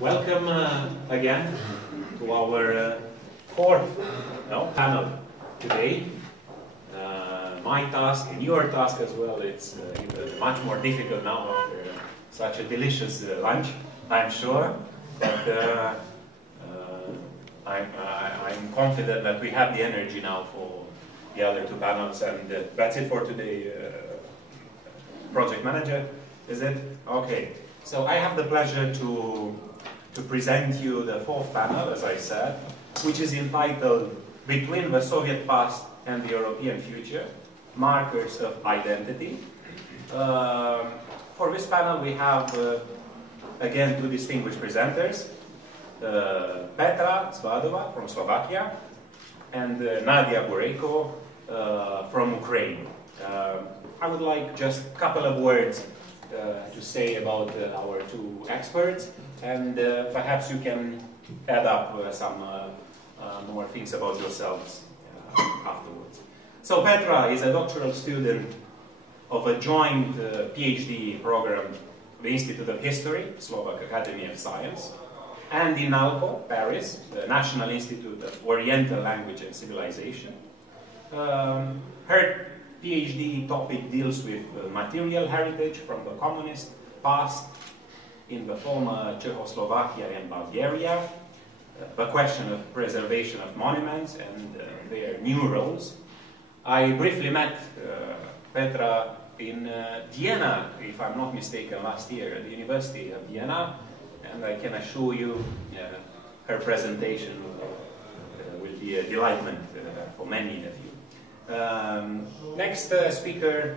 Welcome again to our fourth panel today. My task and your task as well, it's much more difficult now after such a delicious lunch, I'm sure. But I'm confident that we have the energy now for the other two panels, and that's it for today. Project manager, is it? Okay. So I have the pleasure to present you the fourth panel, as I said, which is entitled Between the Soviet Past and the European Future, Markers of Identity. For this panel we have, again, two distinguished presenters, Petra Zvadova from Slovakia and Nadia Burejko from Ukraine. I would like just a couple of words to say about our two experts, and perhaps you can add up some more things about yourselves afterwards. So Petra is a doctoral student of a joint PhD program, the Institute of History, Slovak Academy of Science, and in NALCO, Paris, the National Institute of Oriental Language and Civilization. Her PhD topic deals with material heritage from the communist past in the former Czechoslovakia and Bulgaria, the question of preservation of monuments and their new roles. I briefly met Petra in Vienna, if I'm not mistaken, last year at the University of Vienna, and I can assure you her presentation will be a delightment for many of you. Next speaker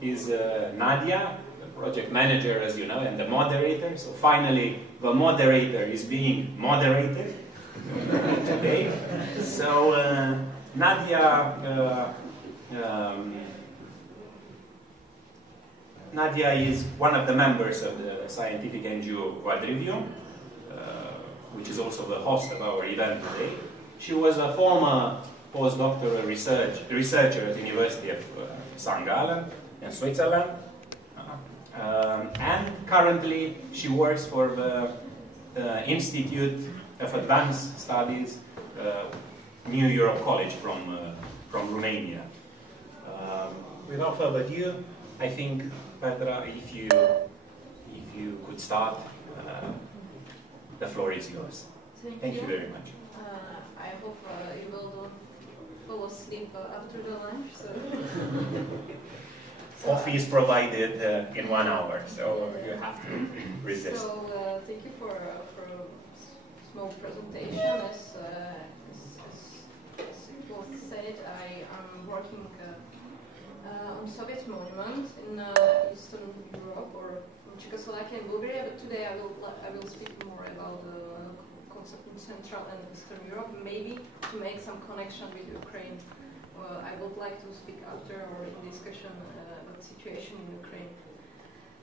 is Nadia, the project manager, as you know, and the moderator. So finally, the moderator is being moderated today. So Nadia is one of the members of the scientific NGO Quadrivium, which is also the host of our event today. She was a former postdoctoral researcher at the University of St. Gallen in Switzerland, and currently she works for the Institute of Advanced Studies, New Europe College from Romania. Without further ado, I think, Petra, if you could start, the floor is yours. Thank you very much. I hope you will fall asleep after the lunch. So. Coffee is provided in 1 hour, so you have to resist. So thank you for a small presentation. As it was said, I am working on Soviet monuments in Eastern Europe, or Czechoslovakia and Bulgaria. But today I will speak more about the concept in Central and Eastern Europe, maybe to make some connection with Ukraine. I would like to speak after or in discussion about the situation in Ukraine.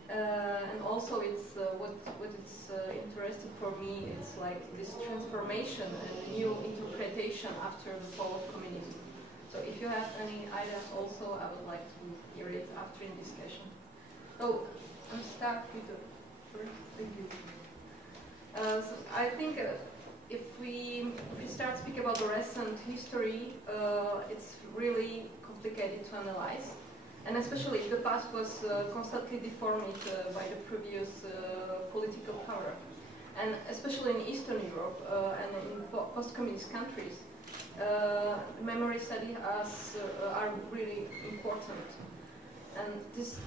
And also, it's what is interesting for me is like this transformation and new interpretation after the fall of communism. So if you have any ideas also, I would like to hear it after in discussion. So I'll start with the first. Thank you. So I think if we start speaking about the recent history, it's really complicated to analyze, and especially if the past was constantly deformed by the previous political power, and especially in Eastern Europe and in post-communist countries, memory studies are really important. And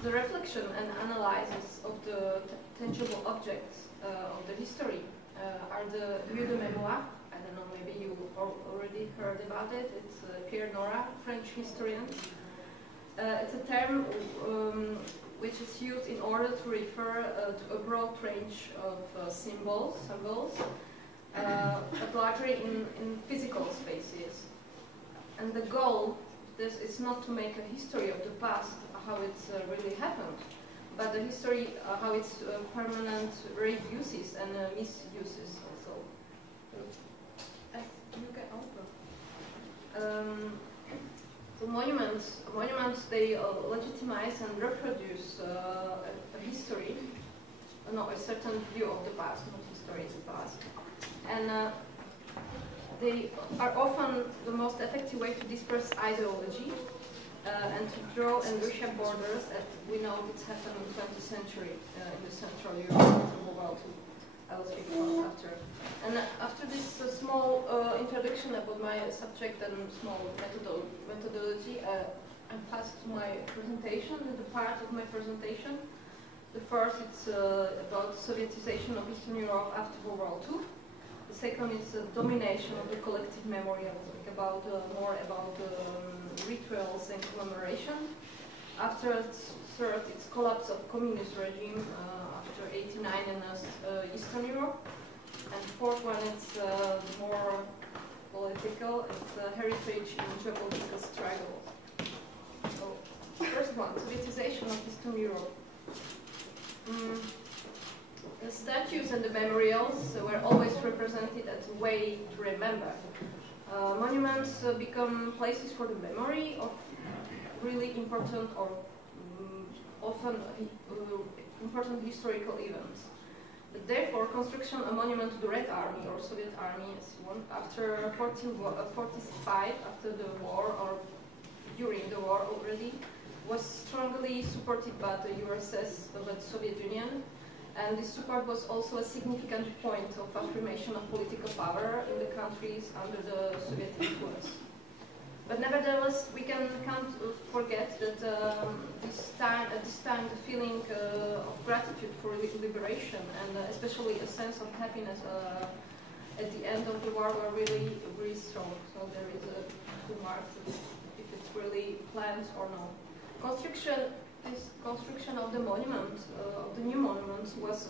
the reflection and analysis of the tangible objects of the history are the lieux de mémoire. I don't know, maybe you already heard about it. It's Pierre Nora, French historian. It's a term which is used in order to refer to a broad range of symbols, but largely in physical spaces. And the goal is not to make a history of the past, how it's really happened, but the history, how it's permanent reuses and misuses also. You can open. The monuments, they legitimize and reproduce a history, no, a certain view of the past, not history of the past. and they are often the most effective way to disperse ideology and to draw and reshape borders, as we know it's happened in the 20th century in the Central Europe after World War II. I will speak about after. And after this small introduction about my subject and small methodology, I pass to my presentation, the part of my presentation. The first is about Sovietization of Eastern Europe after World War II. The second is domination of the collective memory. I will speak about more about rituals and commemoration. After third, it's collapse of communist regime after '89 in Eastern Europe. And fourth one, it's more political. It's heritage in geopolitical struggle. So, first one, Sovietization of Eastern Europe. The statues and the memorials were always represented as a way to remember. Monuments become places for the memory of really important or often important historical events. But therefore, construction a monument to the Red Army or Soviet Army as one after 1945, after the war or during the war already, was strongly supported by the URSS, by the Soviet Union. And this support was also a significant point of affirmation of political power in the countries under the Soviet influence. But nevertheless, we can't forget that at this time, the feeling of gratitude for liberation and especially a sense of happiness at the end of the war were really, really strong. So there is a remark if it's really planned or not. This construction of the monument, of the new monuments, was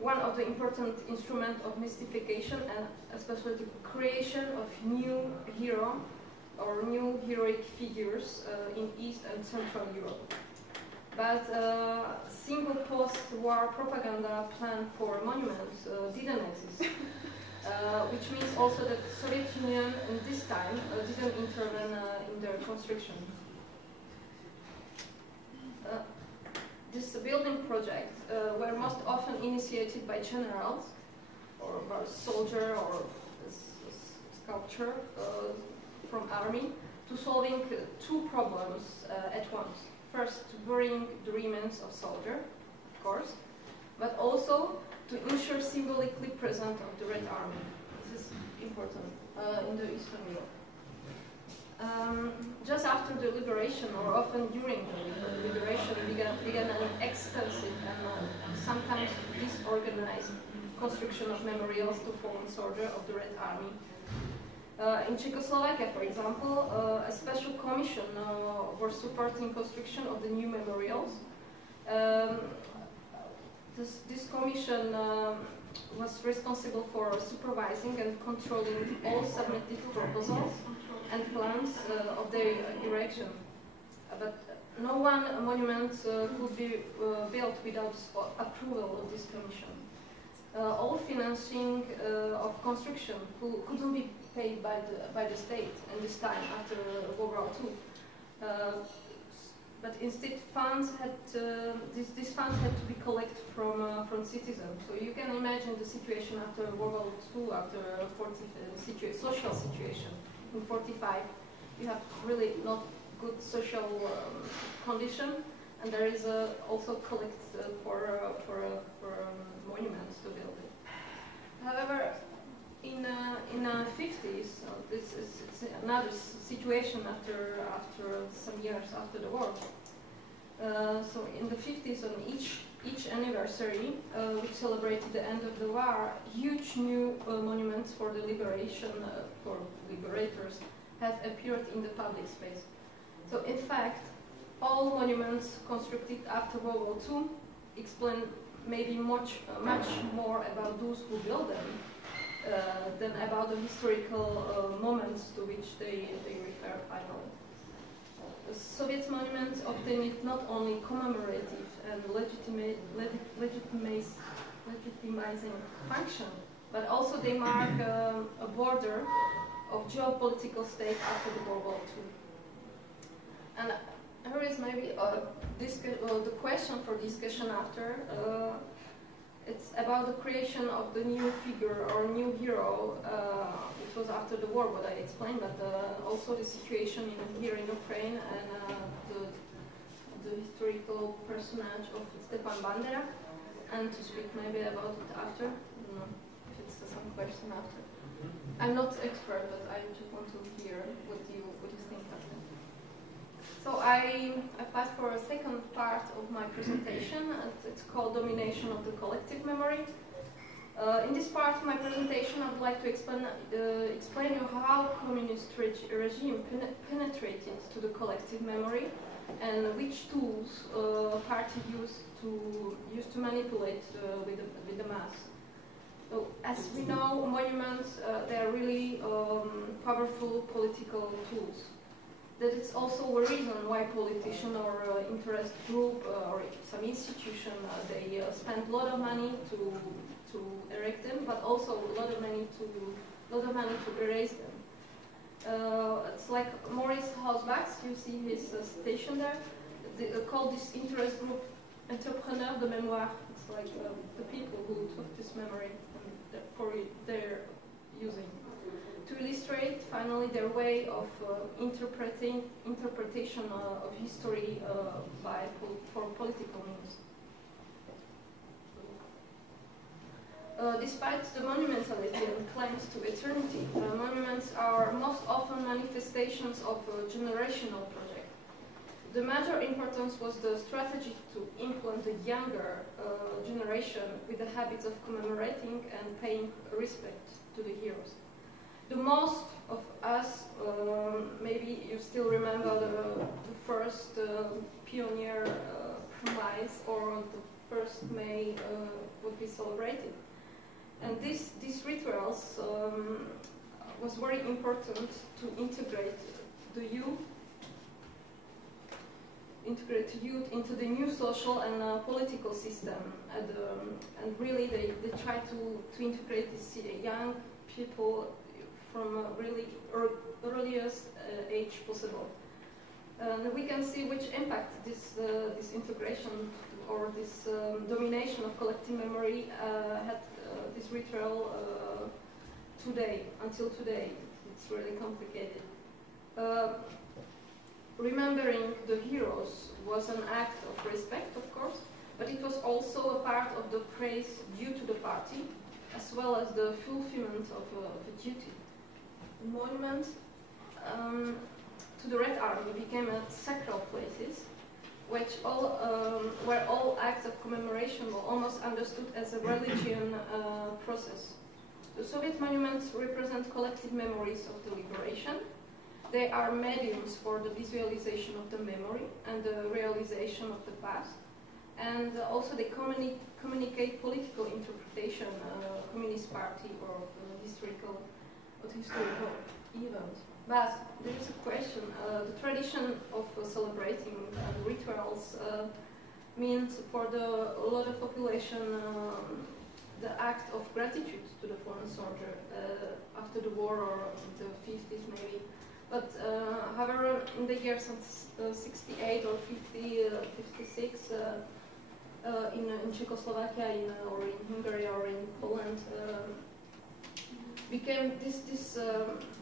one of the important instruments of mystification and especially the creation of new hero or new heroic figures in East and Central Europe. But single post-war propaganda plan for monuments didn't exist, which means also that the Soviet Union in this time didn't intervene in their construction. This building project were most often initiated by generals or by soldier or sculptor from army to solving two problems at once. First, to burying the remains of soldier, of course, but also to ensure symbolically presence of the Red Army. This is important in the Eastern Europe. Just after the liberation, or often during the liberation, began an extensive and sometimes disorganized construction of memorials to fallen soldiers of the Red Army. In Czechoslovakia, for example, a special commission was supporting construction of the new memorials. This commission was responsible for supervising and controlling all submitted proposals and plans of their erection. But no one monument could be built without approval of this commission. All financing of construction couldn't be paid by the state in this time after World War II. But instead, these funds had to be collected from citizens. So you can imagine the situation after World War II, after social situation. In 1945, you have really not good social condition, and there is also collect for monuments to build it. However, in the 50s, it's another situation after some years after the war. So in the 50s, on each anniversary, which celebrated the end of the war, huge new monuments for the liberation, for liberators, have appeared in the public space. So in fact, all monuments constructed after World War II explain maybe much more about those who built them than about the historical moments to which they refer, I know. The Soviet monuments obtained not only commemorative and legitimizing function, but also they mark a border of geopolitical state after the World War II. And here is maybe the question for discussion after. It's about the creation of the new figure or new hero. It was after the war, what I explained, but also the situation here in Ukraine and the historical personage of Stepan Bandera. And to speak maybe about it after, I don't know if it's some question after. I'm not expert, but I just want to hear what you think after. So I passed for a second part of my presentation. It's called Domination of the Collective Memory. In this part of my presentation, I would like to explain you how communist regime penetrated to the collective memory and which tools party used to manipulate with the mass. So, as we know, monuments they are really powerful political tools. That is also a reason why politician or interest group or some institution they spend a lot of money to erect them, but also a lot of money to erase them. It's like Maurice Hausbach's. You see his station there. They call this interest group entrepreneur de mémoire. It's like the people who took this memory and for their using. To illustrate, finally, their way of interpretation of history for political means. Despite the monumentality and claims to eternity, monuments are most often manifestations of a generational project. The major importance was the strategy to influence the younger generation with the habits of commemorating and paying respect to the heroes. The most of us, maybe you still remember the first pioneer premise or the 1st May what we celebrated. And these rituals was very important to integrate the youth into the new social and political system. And really they try to integrate these young people from really earliest age possible. And we can see which impact this integration or this domination of collective memory had this ritual today, until today. It's really complicated. Remembering the heroes was an act of respect, of course, but it was also a part of the praise due to the party, as well as the fulfillment of a duty. The monument to the Red Army became a sacred places, where all acts of commemoration were almost understood as a religion process. The Soviet monuments represent collective memories of the liberation. They are mediums for the visualization of the memory and the realization of the past. And also they communicate political interpretation, Communist Party or historical event. But there is a question. The tradition of celebrating rituals means for a lot of population the act of gratitude to the fallen soldier after the war or the 50s maybe. But however, in the years 68 or 56, in Czechoslovakia, or in Hungary, or in Poland,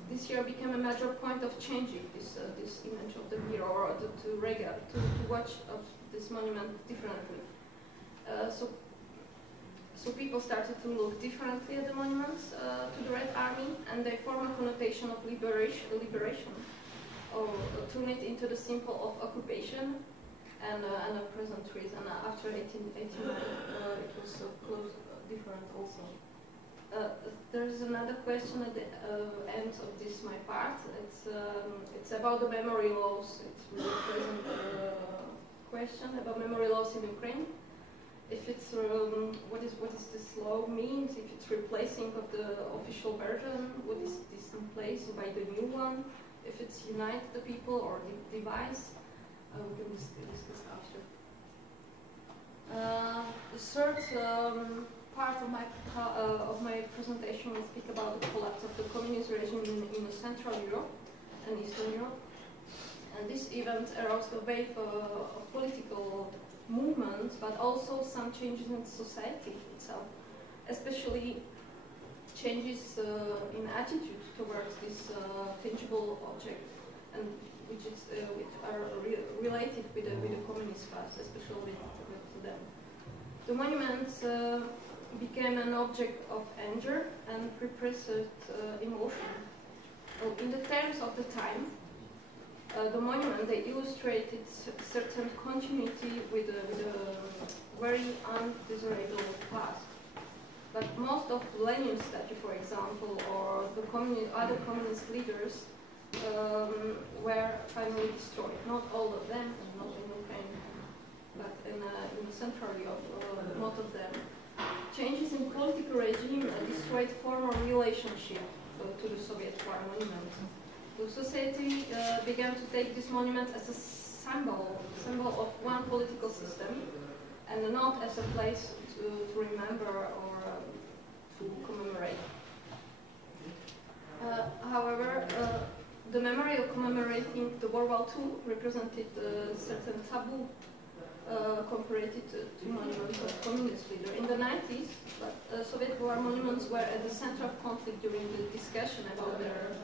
this year became a major point of changing this image of the hero, or to watch of this monument differently. So people started to look differently at the monuments to the Red Army, and they form a connotation of liberation, or turn it into the symbol of occupation and a present reason. After 1889, it was close different also. There is another question at the end of my part. It's about the memory laws. It's really a present question about memory laws in Ukraine. If it's what is this law means? If it's replacing of the official version, what is this in place by the new one? If it's unite the people or divise, we can discuss after. The third part of my presentation will speak about the collapse of the communist regime in Central Europe and Eastern Europe. And this event aroused a wave of political movement, but also some changes in society itself, especially changes in attitude towards this tangible object, and which are related with the communist past, especially with them. The monuments became an object of anger and repressed emotion. In the terms of the time, the monument, they illustrated certain continuity with a very undesirable past. But most of Lenin's statue, for example, or the other communist leaders were finally destroyed. Not all of them, and not in Ukraine, but in the centrally of most of them. Changes in political regime destroyed former relationship to the Soviet war monument. The society began to take this monument as a symbol of one political system, and not as a place to remember or to commemorate. However, the memory of commemorating the World War II represented a certain taboo compared to monuments of communist leaders. In the 90s, Soviet war monuments were at the center of conflict during the discussion about their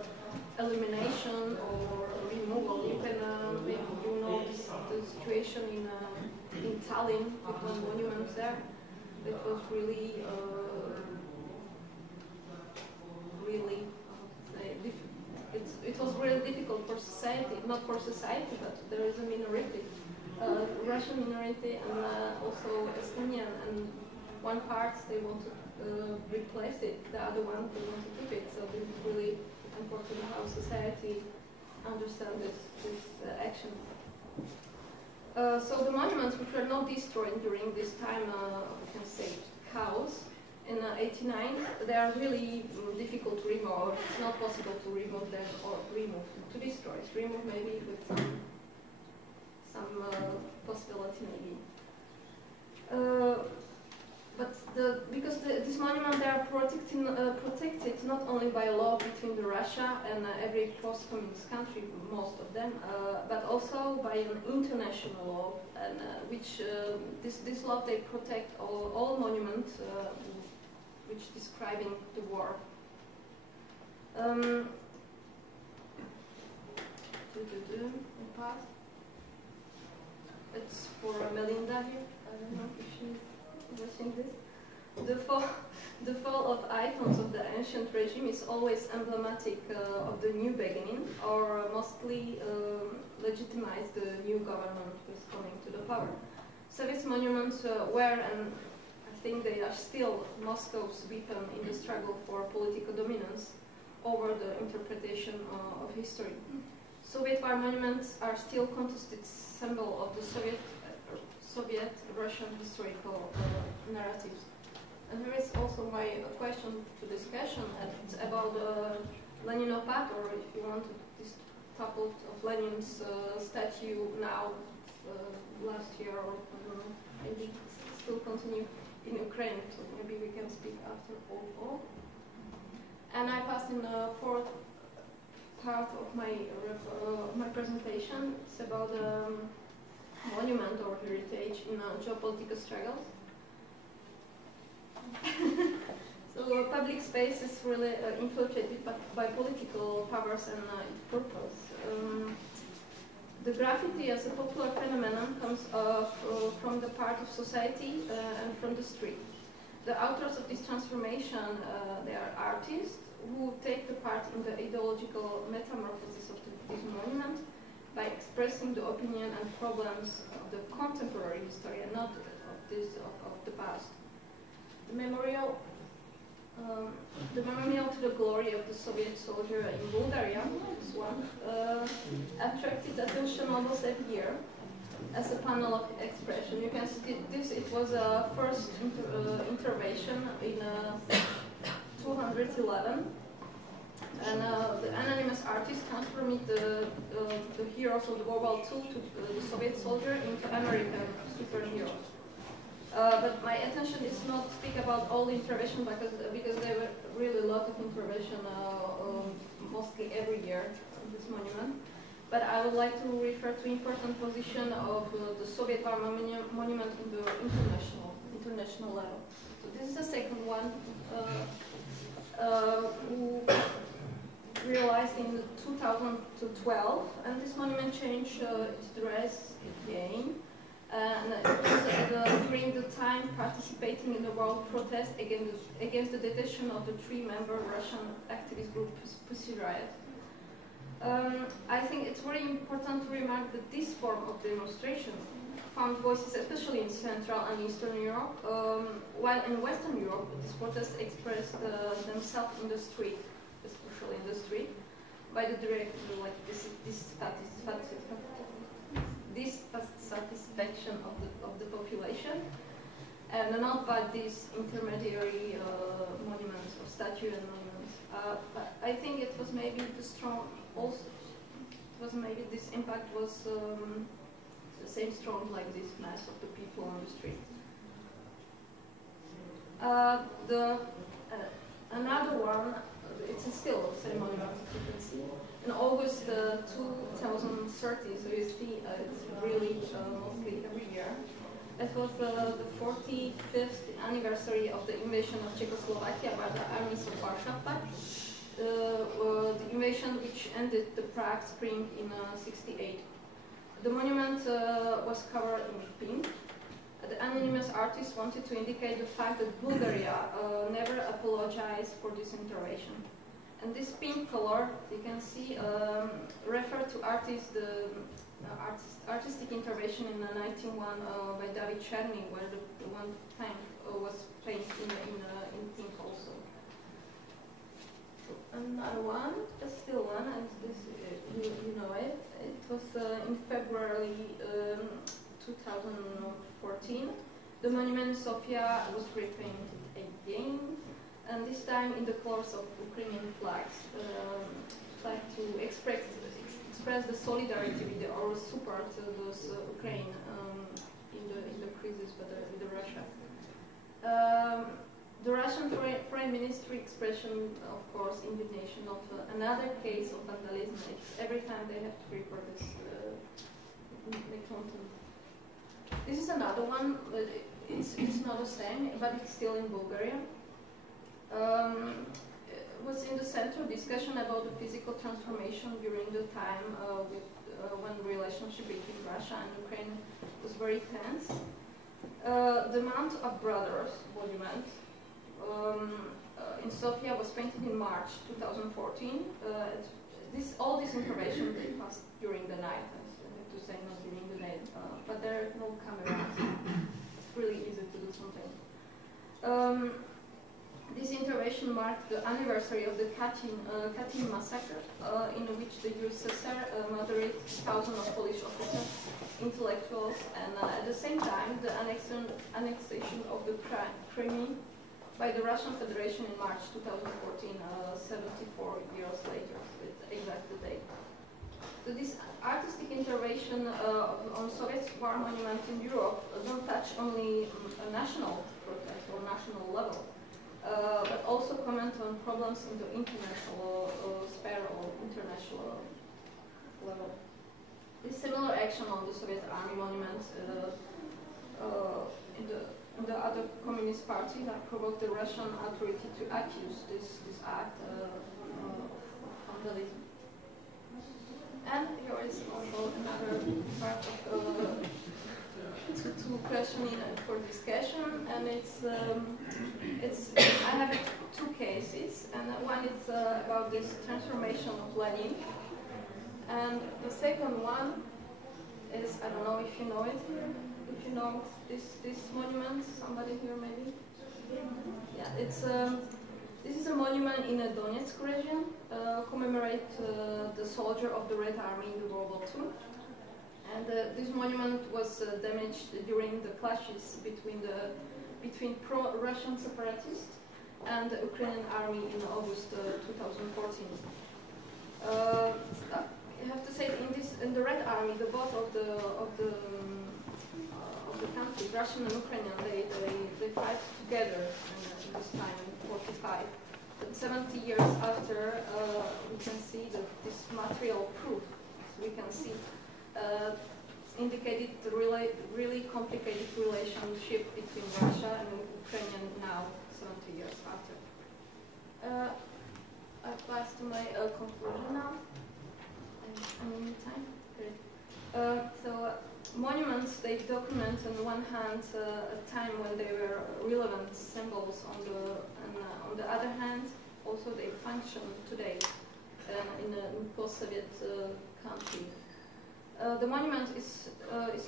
elimination or removal. You can, you know, the situation in Tallinn with one monument there. It was really, it was really difficult for society, not for society, but there is a minority, Russian minority, and also Estonian, and one part they want to replace it, the other one they want to keep it. So this is really important how society understands this action. So the monuments which were not destroyed during this time, we can say, chaos, in '89, they are really difficult to remove. It's not possible to remove them or to destroy. Remove maybe with some possibility maybe. But because these monuments, they are protected not only by law between Russia and every post-communist country, most of them, but also by an international law, and which this law, they protect all monuments which describing the war. It's for Melinda here. I don't know if she's watching this. The fall of icons of the ancient regime is always emblematic of the new beginning, or mostly legitimize the new government who is coming to the power. Soviet monuments were, and I think they are still, Moscow's weapon in the struggle for political dominance over the interpretation of history. Soviet war monuments are still contested symbol of the Soviet-Russian historical narratives. And here is also my question to discussion about Leninopath, or if you want this couple of Lenin's statue now, last year, or I don't know, maybe still continue in Ukraine, so maybe we can speak after all. And I passed in the fourth part of my presentation. It's about monument or heritage in geopolitical struggles. So public space is really infiltrated by political powers and its purpose. The graffiti as a popular phenomenon comes from the part of society and from the street. The authors of this transformation, they are artists who take the part in the ideological metamorphosis of this monument by expressing the opinion and problems of the contemporary history and not of the past. The memorial to the glory of the Soviet soldier in Bulgaria, this one, attracted attention almost every year as a panel of expression. You can see this, it was a first intervention in 211, and the anonymous artist transformed the heroes of the World War II to the Soviet soldier into American superheroes. But my attention is not to speak about all the intervention because there were really a lot of intervention, mostly every year on this monument. but I would like to refer to important position of the Soviet War monument in the international level. So this is the second one who realized in 2012, and this monument changed its dress again. And it was during the time participating in the world protest against the detention of the three-member Russian activist group Pussy Riot. I think it's very important to remark that this form of demonstration found voices especially in Central and Eastern Europe, while in Western Europe these protests expressed themselves in the street, especially in the street, by the direct like dissatisfaction of the population, and not by these intermediary monuments or statue and monuments. But I think it was maybe the strong. Also, it was maybe this impact was the same strong like this mass of the people on the street. Another one, it's still the same monument, as you can see. In August 2030, so you see it's really mostly every year. It was the 45th anniversary of the invasion of Czechoslovakia by the armies of Warsaw Pact. The invasion which ended the Prague Spring in '68. The monument was covered in pink. The anonymous artist wanted to indicate the fact that Bulgaria never apologized for this intervention. And this pink color, you can see, referred to artistic intervention in 1901 by David Cherny, where the one tank was painted in pink also. Another one, still one, and this you know it. It was in February 2014. The monument Sofia was repainted again, and this time in the colors of Ukrainian flags, to express the solidarity with or support those Ukraine in the crisis with the Russia. The Russian Foreign Ministry expression, of course, indignation of another case of vandalism. Every time they have to report this, content. This is another one, but it's not the same, but it's still in Bulgaria. Was in the center discussion about the physical transformation during the time when the relationship between Russia and Ukraine was very tense. The Mount of Brothers monument in Sofia was painted in March 2014. All this information they passed during the night. I have to say not during the day, but there are no cameras. It's really easy to do something. This intervention marked the anniversary of the Katyn massacre, in which the USSR murdered thousands of Polish officers, intellectuals, and at the same time the annexation of the Crimea by the Russian Federation in March 2014, 74 years later, with exact date. So this artistic intervention on Soviet war monument in Europe don't touch only a national protest or national level, but also comment on problems in the international sphere or international level. This similar action on the Soviet army monuments in the other communist parties that provoked the Russian authority to accuse this act of vandalism. And here is also another part of to questioning for discussion, and it's I have two cases, and one is about this transformation of Lenin, and the second one is, I don't know if you know it here, if you know this monument, somebody here maybe? Yeah, it's this is a monument in a Donetsk region, commemorate the soldier of the Red Army in the World War II. And this monument was damaged during the clashes between pro-Russian separatists and the Ukrainian army in August 2014. I have to say, in the Red Army, the both of the countries, Russian and Ukrainian, they fight together in this time in '45. But 70 years after, we can see that this material proof is we can see, indicated the really complicated relationship between Russia and Ukraine now, 70 years after. I pass to my conclusion now. I'm in time. Great. So monuments, they document on the one hand a time when they were relevant symbols, on the other hand also they function today in a post-Soviet country. The monument is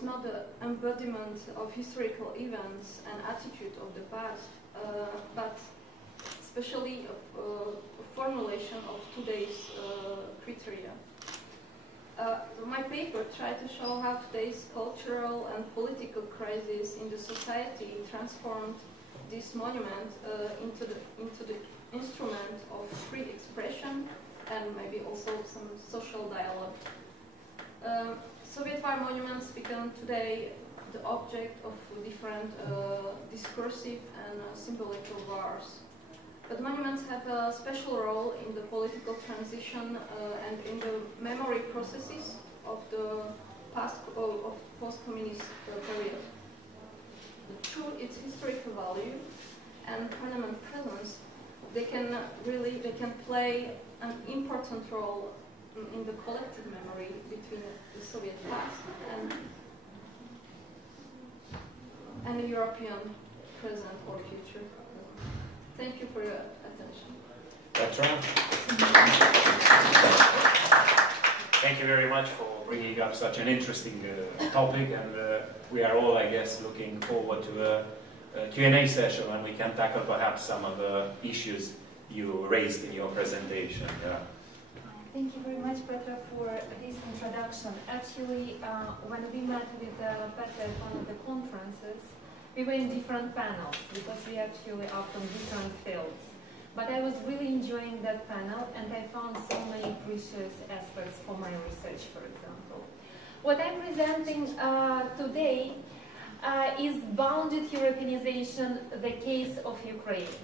not the embodiment of historical events and attitude of the past, but especially a formulation of today's criteria. My paper tried to show how today's cultural and political crisis in the society transformed this monument into the instrument of free expression and maybe also some social dialogue. Soviet war monuments become today the object of different discursive and symbolical wars. But monuments have a special role in the political transition and in the memory processes of the past of post-communist period. Through its historical value and permanent presence, they can play an important role in the collective memory between the Soviet past and the European present or future. Thank you for your attention. That's right. Thank you very much for bringing up such an interesting topic, and we are all, I guess, looking forward to a Q&A session when we can tackle perhaps some of the issues you raised in your presentation. Yeah. Thank you very much, Petra, for this introduction. Actually, when we met with Petra at one of the conferences, we were in different panels because we actually are from different fields. But I was really enjoying that panel, and I found so many precious aspects for my research, for example. What I'm presenting today is bounded Europeanization, the case of Ukraine.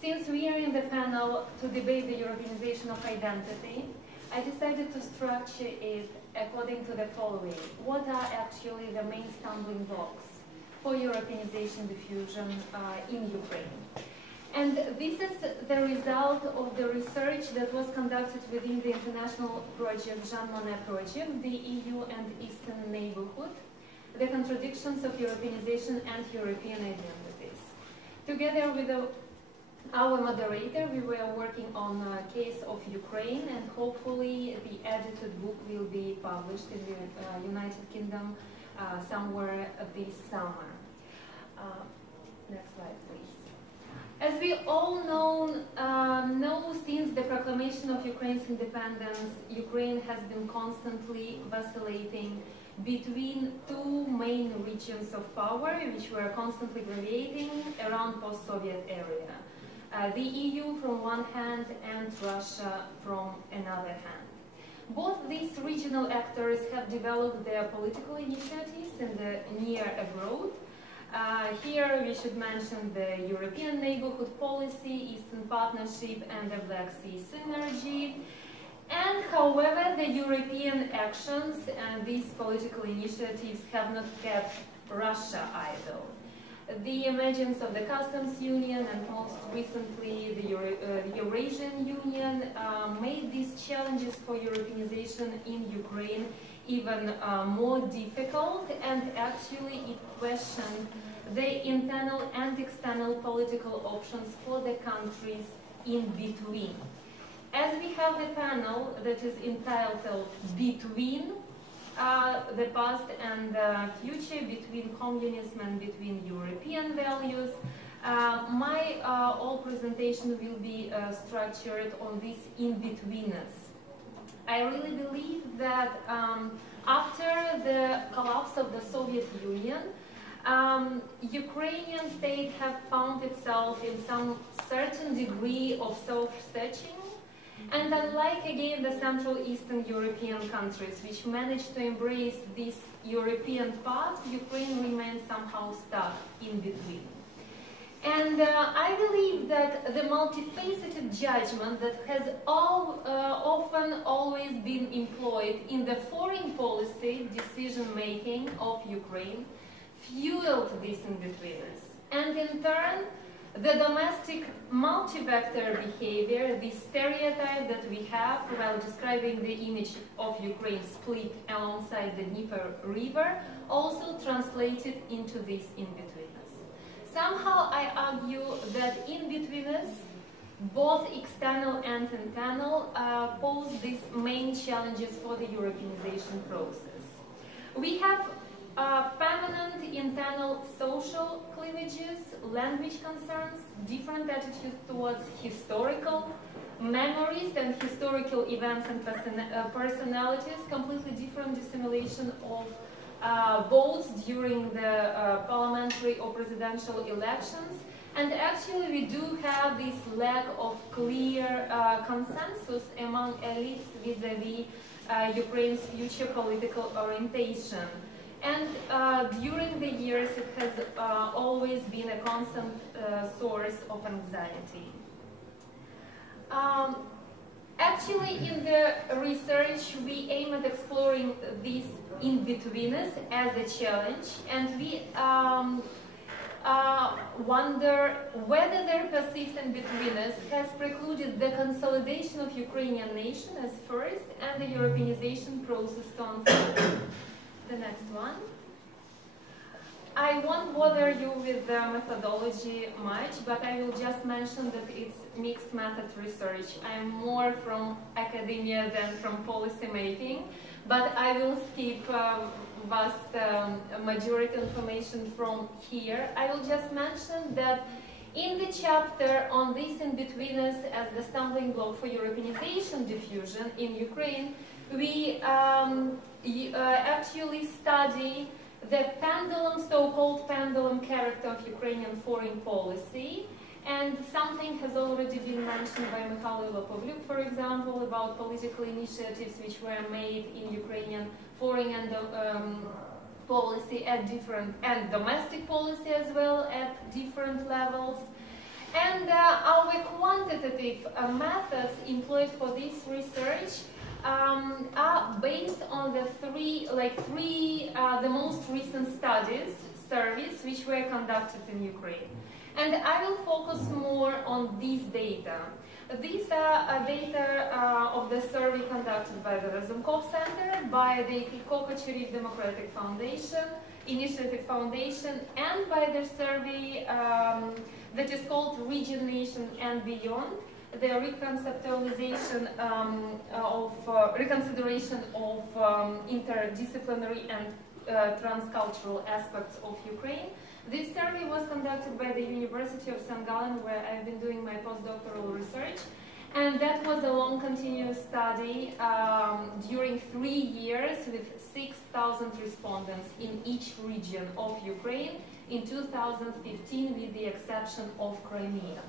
Since we are in the panel to debate the Europeanization of identity, I decided to structure it according to the following. What are actually the main stumbling blocks for Europeanization diffusion in Ukraine? And this is the result of the research that was conducted within the international project, Jean Monnet project, the EU and Eastern Neighborhood, the contradictions of Europeanization and European identities. Together with our moderator, we were working on a case of Ukraine, and hopefully the edited book will be published in the United Kingdom somewhere this summer. Next slide, please. As we all know, since the proclamation of Ukraine's independence, Ukraine has been constantly vacillating between two main regions of power, which were constantly gravitating around post-Soviet area. The EU from one hand and Russia from another hand. Both these regional actors have developed their political initiatives in the near abroad. Here we should mention the European Neighborhood Policy, Eastern Partnership and the Black Sea Synergy. And however, the European actions and these political initiatives have not kept Russia idle. The emergence of the Customs Union and most recently the Eurasian Union made these challenges for Europeanization in Ukraine even more difficult, and actually it questioned the internal and external political options for the countries in between. As we have the panel that is entitled Between the Past and the Future, between communism and between European values, my whole presentation will be structured on this in-betweenness. I really believe that after the collapse of the Soviet Union, Ukrainian state have found itself in some certain degree of self-searching, and unlike again the Central Eastern European countries which managed to embrace this European path, Ukraine remains somehow stuck in between. And I believe that the multifaceted judgment that has often always been employed in the foreign policy decision-making of Ukraine fueled this in-betweenness. And in turn, the domestic multi-vector behavior, the stereotype that we have while describing the image of Ukraine split alongside the Dnieper River, also translated into this in-betweenness. Somehow I argue that in-betweenness, both external and internal, pose these main challenges for the Europeanization process. We have permanent internal social cleavages, language concerns, different attitudes towards historical memories and historical events and personalities, completely different dissimulation of votes during the parliamentary or presidential elections. And actually we do have this lack of clear consensus among elites vis-à-vis Ukraine's future political orientation. And during the years, it has always been a constant source of anxiety. Actually, in the research, we aim at exploring this in-betweenness as a challenge, and we wonder whether their perceived in-betweenness has precluded the consolidation of Ukrainian nation as first and the Europeanization process to unfold. The next one. I won't bother you with the methodology much, but I will just mention that it's mixed method research. I'm more from academia than from policy making, but I will skip vast majority information from here. I will just mention that in the chapter on this in-betweenness as the stumbling block for Europeanization diffusion in Ukraine, we actually study the pendulum, so-called pendulum character of Ukrainian foreign policy, and something has already been mentioned by Mikhail Lopovlyuk, for example, about political initiatives which were made in Ukrainian foreign and policy at different, and domestic policy as well at different levels. And our quantitative methods employed for this research are based on the the most recent surveys which were conducted in Ukraine. And I will focus more on these data. These are data of the survey conducted by the Razumkov Center, by the Kokocherif Democratic Foundation, Initiative Foundation, and by the survey that is called Region, Nation and Beyond, the reconceptualization reconsideration of interdisciplinary and transcultural aspects of Ukraine. This survey was conducted by the University of St. Gallen, where I've been doing my postdoctoral research, and that was a long continuous study during 3 years with 6,000 respondents in each region of Ukraine in 2015, with the exception of Crimea.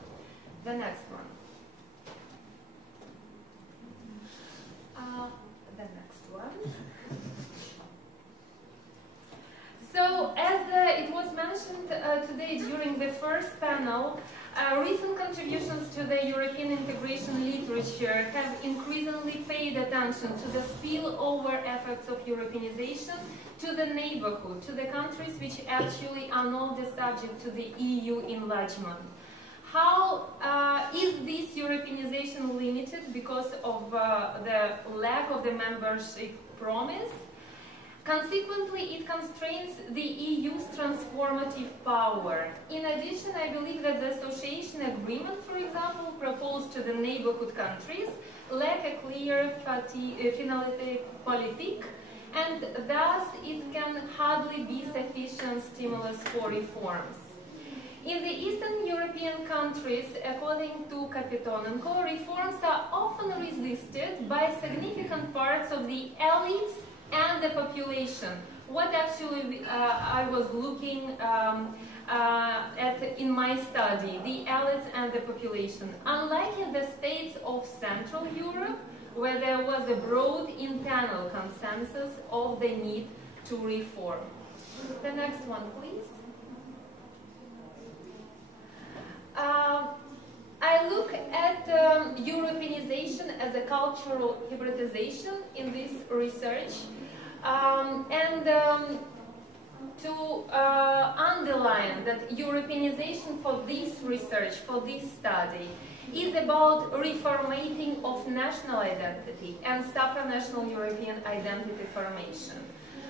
The next one. The next one. So, as it was mentioned today during the first panel, recent contributions to the European integration literature have increasingly paid attention to the spillover effects of Europeanization to the neighborhood, to the countries which actually are not the subject to the EU enlargement. How is this Europeanization limited because of the lack of the membership promise? Consequently, it constrains the EU's transformative power. In addition, I believe that the association agreement, for example, proposed to the neighborhood countries, lack a clear finalité politique, and thus it can hardly be sufficient stimulus for reforms. In the Eastern European countries, according to Kapitonenko, reforms are often resisted by significant parts of the elites and the population. What actually I was looking at in my study, the elites and the population. Unlike in the states of Central Europe, where there was a broad internal consensus of the need to reform. The next one, please. I look at Europeanization as a cultural hybridization in this research, to underline that Europeanization for this research, for this study, is about reformating of national identity and supranational European identity formation.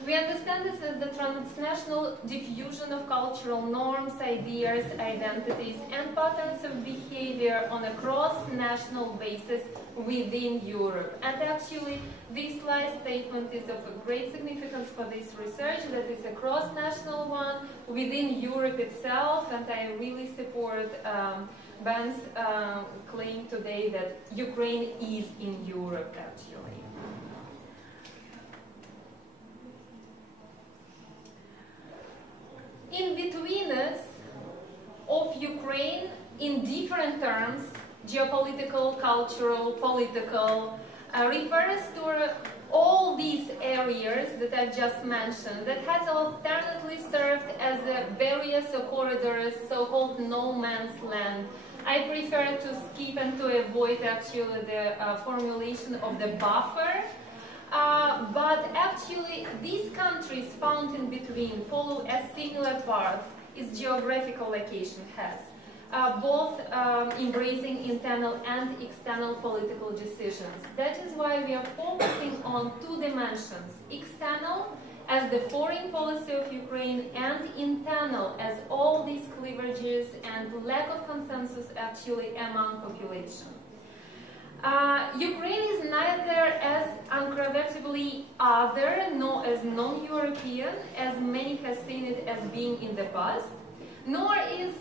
We understand this as the transnational diffusion of cultural norms, ideas, identities, and patterns of behavior on a cross-national basis within Europe. And actually, this last statement is of great significance for this research, that it's a cross-national one within Europe itself, and I really support Ben's claim today that Ukraine is in Europe, actually. In-betweenness of Ukraine in different terms, geopolitical, cultural, political, refers to all these areas that I've just mentioned that has alternately served as barriers or corridors, so-called no man's land. I prefer to skip and to avoid actually the formulation of the buffer. But actually, these countries found in between follow a similar path its geographical location has, both embracing internal and external political decisions. That is why we are focusing on two dimensions: external as the foreign policy of Ukraine, and internal as all these cleavages and lack of consensus actually among population. Ukraine is neither as uncontrovertibly other nor as non-European as many have seen it as being in the past, nor is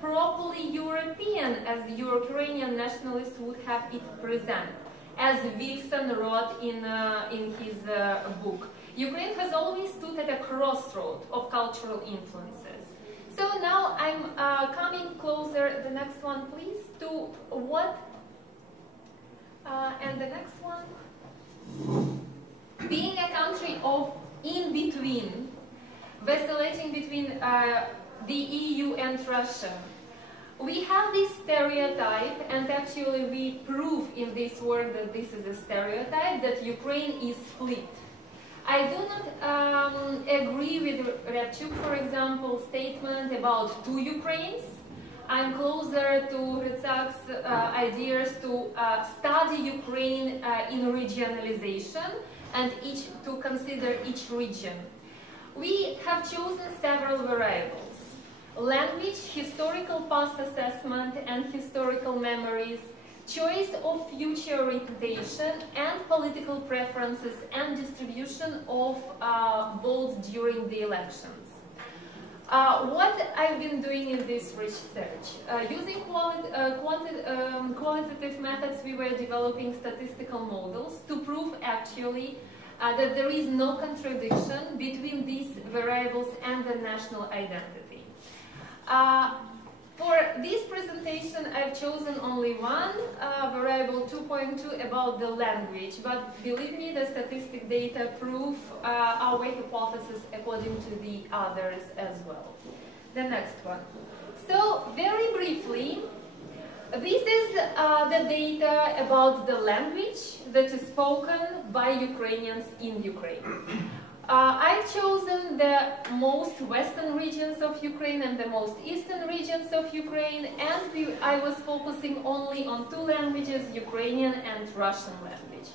properly European as the Ukrainian nationalists would have it present, as Wilson wrote in his book. Ukraine has always stood at a crossroad of cultural influences. So now I'm coming closer, the next one please, to what and the next one, being a country of in-between, vacillating between the EU and Russia, we have this stereotype, and actually we prove in this work that this is a stereotype, that Ukraine is split. I do not agree with Radchuk, for example, statement about two Ukraines. I'm closer to Rytsak's ideas to study Ukraine in regionalization and to consider each region. We have chosen several variables: language, historical past assessment and historical memories, choice of future orientation, and political preferences and distribution of votes during the elections. What I've been doing in this research, using qualitative methods, we were developing statistical models to prove actually that there is no contradiction between these variables and the national identity. For this presentation, I've chosen only one variable, 2.2, about the language, but believe me, the statistic data prove our hypothesis according to the others as well. The next one. So, very briefly, this is the data about the language that is spoken by Ukrainians in Ukraine. I've chosen the most western regions of Ukraine and the most eastern regions of Ukraine, and I was focusing only on two languages, Ukrainian and Russian language.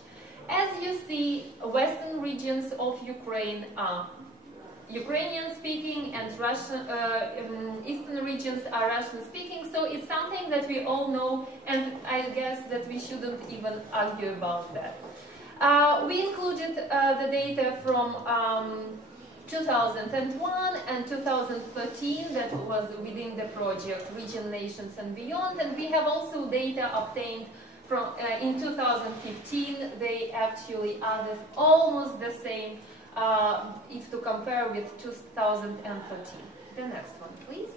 As you see, western regions of Ukraine are Ukrainian speaking and eastern regions are Russian speaking, so it's something that we all know, and I guess that we shouldn't even argue about that. We included the data from 2001 and 2013 that was within the project Region, Nations and Beyond, and we have also data obtained from in 2015. They actually are almost the same if to compare with 2013. The next one, please.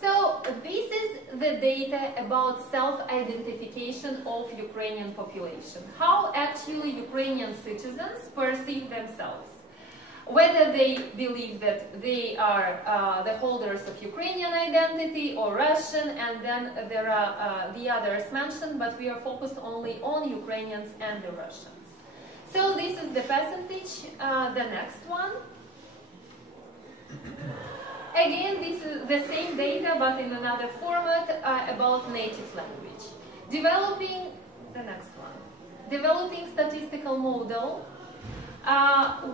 So this is the data about self-identification of Ukrainian population. How actually Ukrainian citizens perceive themselves. whether they believe that they are the holders of Ukrainian identity or Russian, and then there are the others mentioned, but we are focused only on Ukrainians and the Russians. So this is the percentage. The next one. Again, this is the same data, but in another format about native language. Developing statistical model.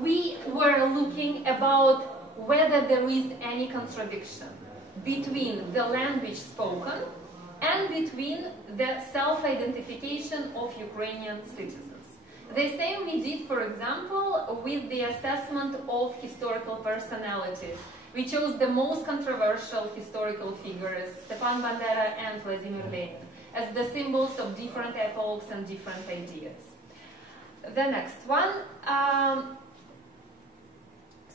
We were looking about whether there is any contradiction between the language spoken and between the self-identification of Ukrainian citizens. The same we did, for example, with the assessment of historical personalities. We chose the most controversial historical figures, Stepan Bandera and Vladimir Lenin, as the symbols of different epochs and different ideas. The next one.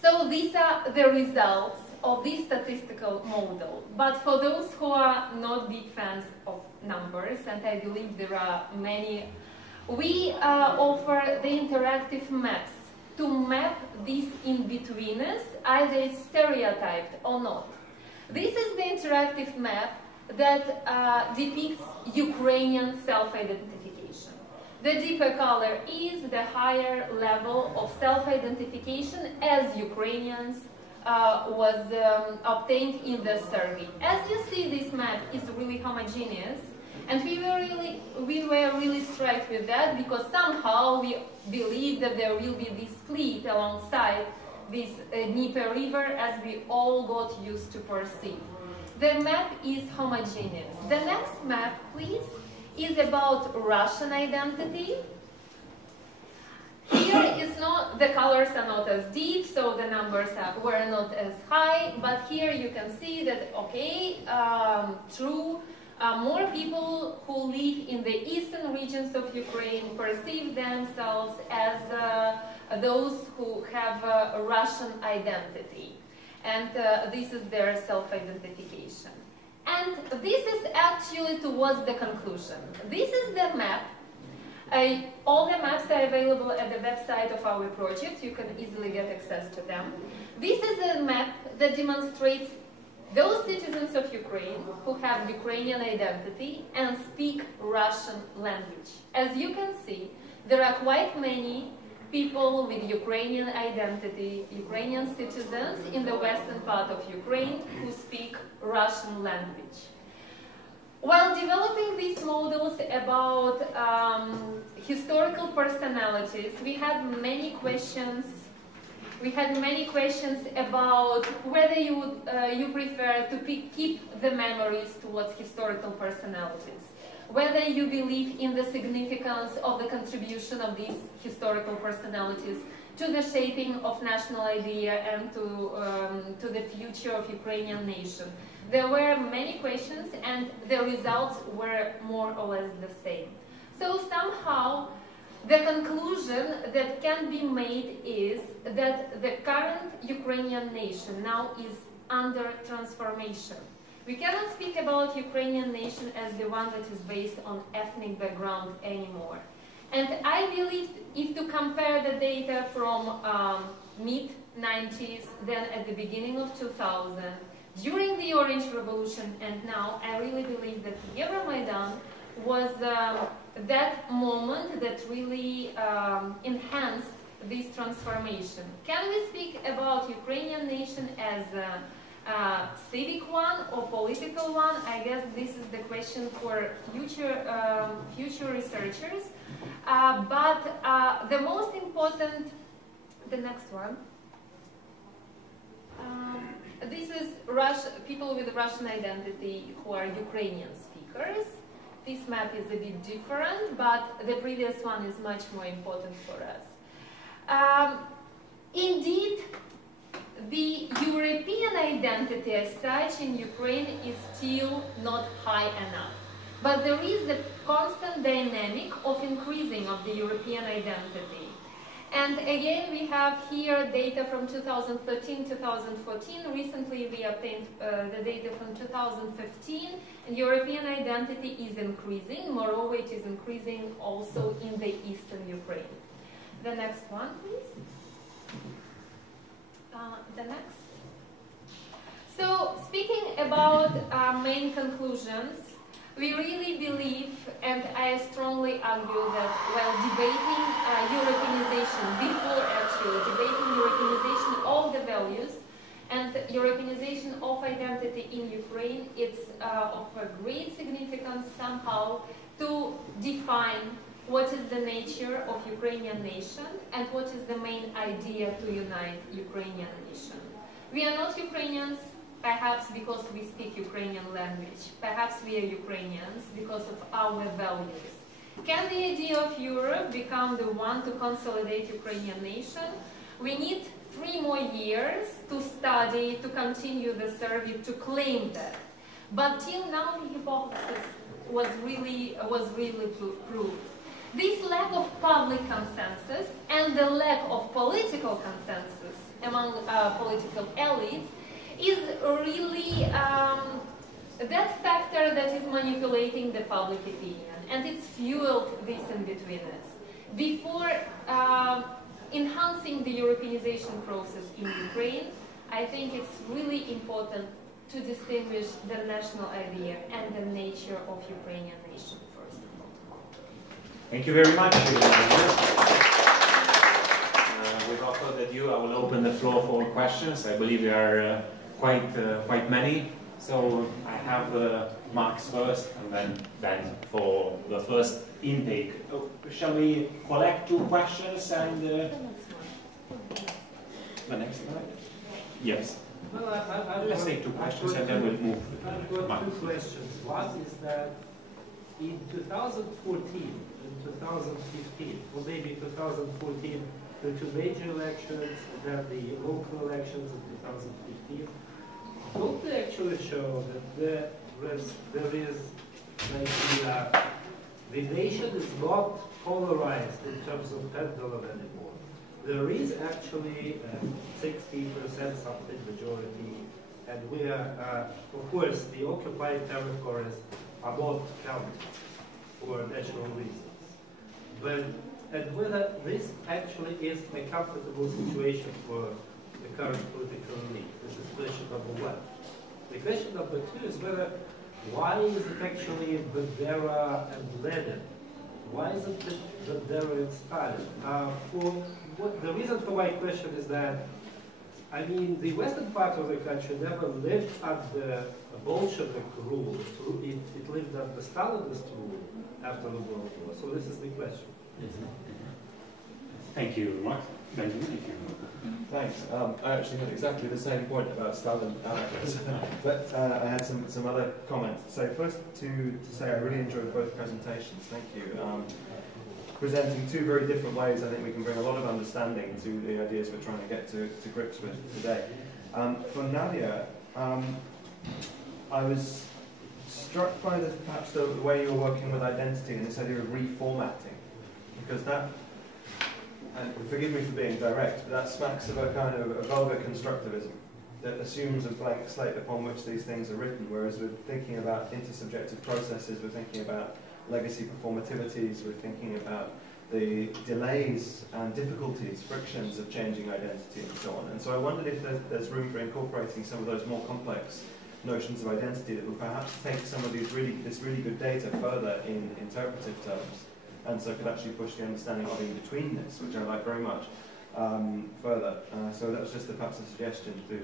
So these are the results of this statistical model. But for those who are not big fans of numbers, and I believe there are many, we offer the interactive maps to map these in-betweeners, either it's stereotyped or not. This is the interactive map that depicts Ukrainian self-identification. The deeper color is the higher level of self-identification as Ukrainians was obtained in the survey. As you see, this map is really homogeneous, and we were really struck with that, because somehow we believe that there will be this split alongside this Dnieper River, as we all got used to perceive. The map is homogeneous. The next map, please, is about Russian identity. Here is not, the colors are not as deep, so the numbers were not as high, but here you can see that, okay, true, more people who live in the eastern regions of Ukraine perceive themselves as those who have a Russian identity. And this is their self-identification. And this is actually towards the conclusion. This is the map. All the maps are available at the website of our project. You can easily get access to them. This is a map that demonstrates those citizens of Ukraine who have Ukrainian identity and speak Russian language. As you can see, there are quite many people with Ukrainian identity, Ukrainian citizens in the western part of Ukraine who speak Russian language. While developing these models about historical personalities, we had many questions. We had many questions about whether you prefer to keep the memories towards historical personalities, whether you believe in the significance of the contribution of these historical personalities to the shaping of national idea and to the future of Ukrainian nation. There were many questions, and the results were more or less the same. So somehow, the conclusion that can be made is that the current Ukrainian nation now is under transformation. We cannot speak about Ukrainian nation as the one that is based on ethnic background anymore. And I believe if to compare the data from mid-90s, then at the beginning of 2000, during the Orange Revolution, and now, I really believe that Euromaidan was that moment that really enhanced this transformation. Can we speak about Ukrainian nation as a civic one or political one? I guess this is the question for future researchers. But the most important, the next one. This is people with Russian identity who are Ukrainian speakers. This map is a bit different, but the previous one is much more important for us. Indeed, the European identity as such in Ukraine is still not high enough. But there is a constant dynamic of increasing of the European identity. And again, we have here data from 2013-2014. Recently, we obtained the data from 2015. And European identity is increasing. Moreover, it is increasing also in the eastern Ukraine. The next one, please. The next. So, speaking about main conclusions, we really believe, and I strongly argue that while debating Europeanization, before actually debating Europeanization of the values and Europeanization of identity in Ukraine, it's of a great significance somehow to define what is the nature of Ukrainian nation and what is the main idea to unite Ukrainian nation. We are not Ukrainians perhaps because we speak Ukrainian language. Perhaps we are Ukrainians because of our values. Can the idea of Europe become the one to consolidate Ukrainian nation? We need 3 more years to study, to continue the survey, to claim that. But till now the hypothesis was really proved. This lack of public consensus and the lack of political consensus among political elites is really that factor that is manipulating the public opinion, and it's fueled this in-betweenness. Before enhancing the Europeanization process in Ukraine, I think it's really important to distinguish the national idea and the nature of Ukrainian nation first of all. Thank you very much. Without further ado, I will open the floor for questions. I believe there are quite many. So I have Max first, and then Ben for the first intake. Shall we collect 2 questions and the next slide? Yes. Well, let's take 2 questions and then we'll move. I've got 2 questions. One is that in 2014 and 2015, or maybe 2014, the 2 major elections, and then the local elections in 2015, don't they actually show that there is like the nation is not polarized in terms of pendulum anymore? There is actually 60% something majority, and we are, of course, the occupied territories are not counted for national reasons. And whether this actually is a comfortable situation for the current political elite. This is question number 1. The question number 2 is why is it actually Bandera and Lenin? Why isn't it Bandera and Stalin? The reason for my question is that, I mean, the western part of the country never lived under Bolshevik rule. It lived under Stalinist rule after the World War. So this is the question. Thank you, Mark. Benjamin, thanks. I actually had exactly the same point about Stalin, but I had some other comments. So first to say I really enjoyed both presentations. Thank you. Presenting 2 very different ways, I think we can bring a lot of understanding to the ideas we're trying to get to grips with today. For Nadia, I was struck by perhaps the way you were working with identity and this idea of reformatting, because that, and forgive me for being direct, but that smacks of a kind of a vulgar constructivism that assumes a blank slate upon which these things are written, whereas we're thinking about intersubjective processes, we're thinking about legacy performativities, we're thinking about the delays and difficulties, frictions of changing identity and so on. And so I wondered if there's room for incorporating some of those more complex notions of identity that would perhaps take some of this really good data further in interpretive terms, and so could actually push the understanding of in-betweenness, which I like very much, further. So that was just perhaps a suggestion to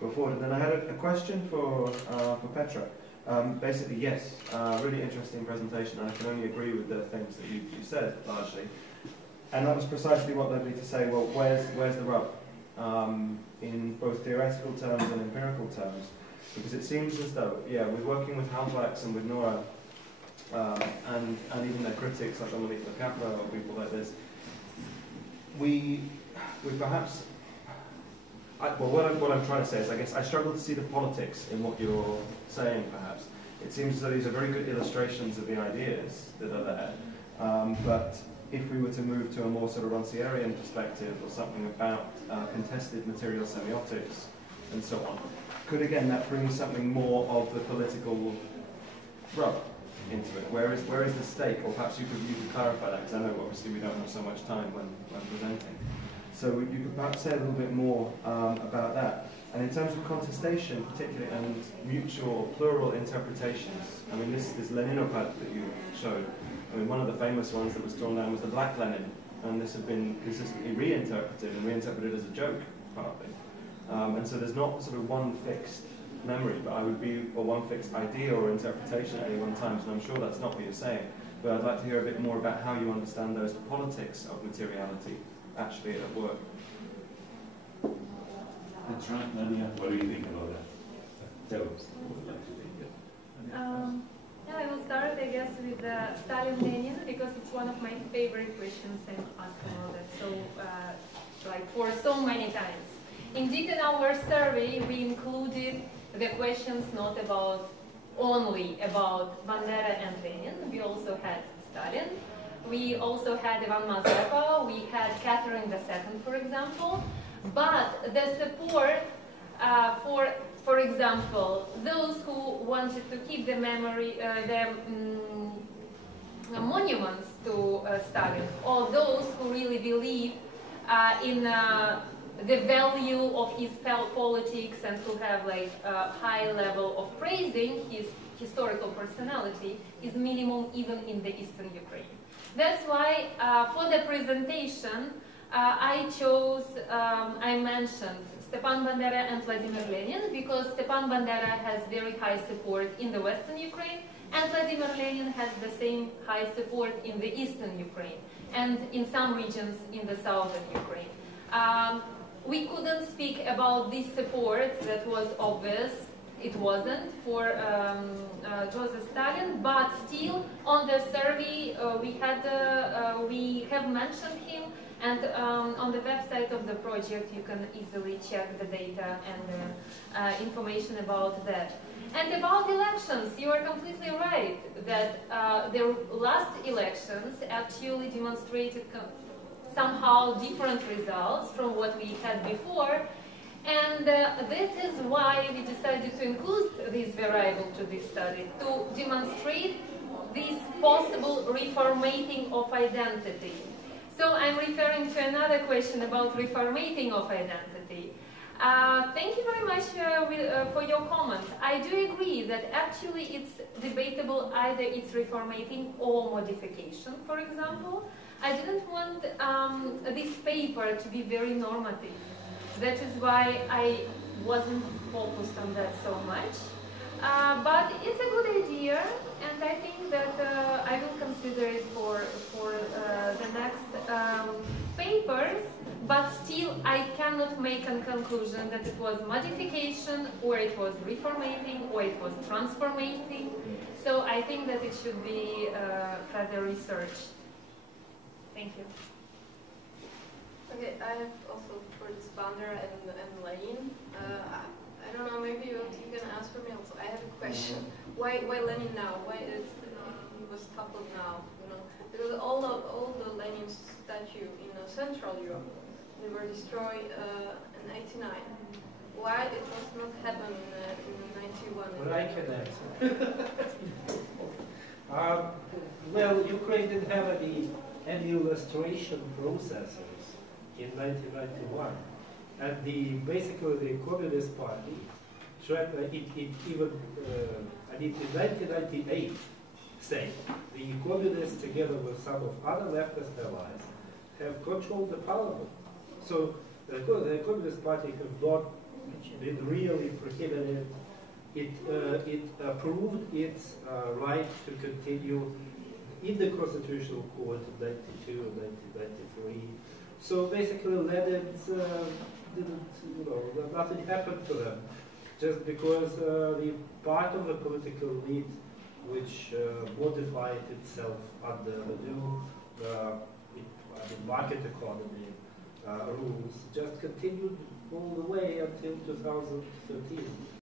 go forward. And then I had a question for Petra. Basically, yes, really interesting presentation. I can only agree with the things that you said, largely. And that was precisely what led me to say, well, where's the rub? In both theoretical terms and empirical terms. Because it seems as though, yeah, we're working with Halbwachs and with Nora, and even their critics like Dominique Lecapra or people like this, we perhaps, what I'm trying to say is, I guess I struggle to see the politics in what you're saying, perhaps. It seems as though these are very good illustrations of the ideas that are there, but if we were to move to a more sort of Rancierian perspective or something about contested material semiotics and so on, could again that bring something more of the political rub into it? Where is the stake? Or perhaps you could clarify that, because I know obviously we don't have so much time when presenting. So you could perhaps say a little bit more about that. And in terms of contestation, particularly, and mutual or plural interpretations, I mean, this Leninopad that you showed, I mean, one of the famous ones that was torn down was the Black Lenin, and this had been consistently reinterpreted as a joke, partly. And so there's not sort of one fixed memory, but or one fixed idea or interpretation at any one time, and I'm sure that's not what you're saying. But I'd like to hear a bit more about how you understand those politics of materiality actually at work. That's right, Nadia. What do you think about that? Tell us. Yeah, I will start, I guess, with Stalin-Lenin, because it's one of my favorite questions I'm asked about that. So, like for so many times. Indeed, in our survey, we included the questions not only about Bandera and Lenin. We also had Stalin. We also had Ivan Mazepa. We had Catherine II, for example. But the support for example, those who wanted to keep the memory, monuments to Stalin, or those who really believe in the value of his politics and who have like a high level of praising his historical personality, is minimum even in the eastern Ukraine. That's why for the presentation I mentioned Stepan Bandera and Vladimir Lenin, because Stepan Bandera has very high support in the western Ukraine, and Vladimir Lenin has the same high support in the eastern Ukraine, and in some regions in the southern Ukraine. We couldn't speak about this support that was obvious. It wasn't for Joseph Stalin, but still on the survey we have mentioned him, and on the website of the project you can easily check the data and information about that. And about elections, you are completely right that the last elections actually demonstrated somehow different results from what we had before. And that is why we decided to include this variable to this study, to demonstrate this possible reformatting of identity. So I'm referring to another question about reformatting of identity. Thank you very much for your comment. I do agree that actually it's debatable either it's reformatting or modification, for example. I didn't want this paper to be very normative. That is why I wasn't focused on that so much. But it's a good idea, and I think that I will consider it for the next papers. But still, I cannot make a conclusion that it was modification, or it was reformatting, or it was transformating. So I think that it should be further researched. Thank you. Okay, I have also for this Bandera and Lenin. I don't know, maybe you can answer me also. I have a question. Why Lenin now? Why is he was toppled now? You know, because all the Lenin statue in Central Europe, they were destroyed in '89. Why it was not happen in '91? But I can answer. Well, Ukraine didn't have any illustration processes in 1991, and basically the Communist Party tried in 1998, say the Communists together with some of other leftist allies have controlled the parliament. So the Communist Party have not been really prohibited. It approved its right to continue in the Constitutional Court in 1992 and 1993. So basically, Lenin's didn't, nothing happened to them, just because the part of the political elite which modified itself under the new market economy rules just continued all the way until 2013.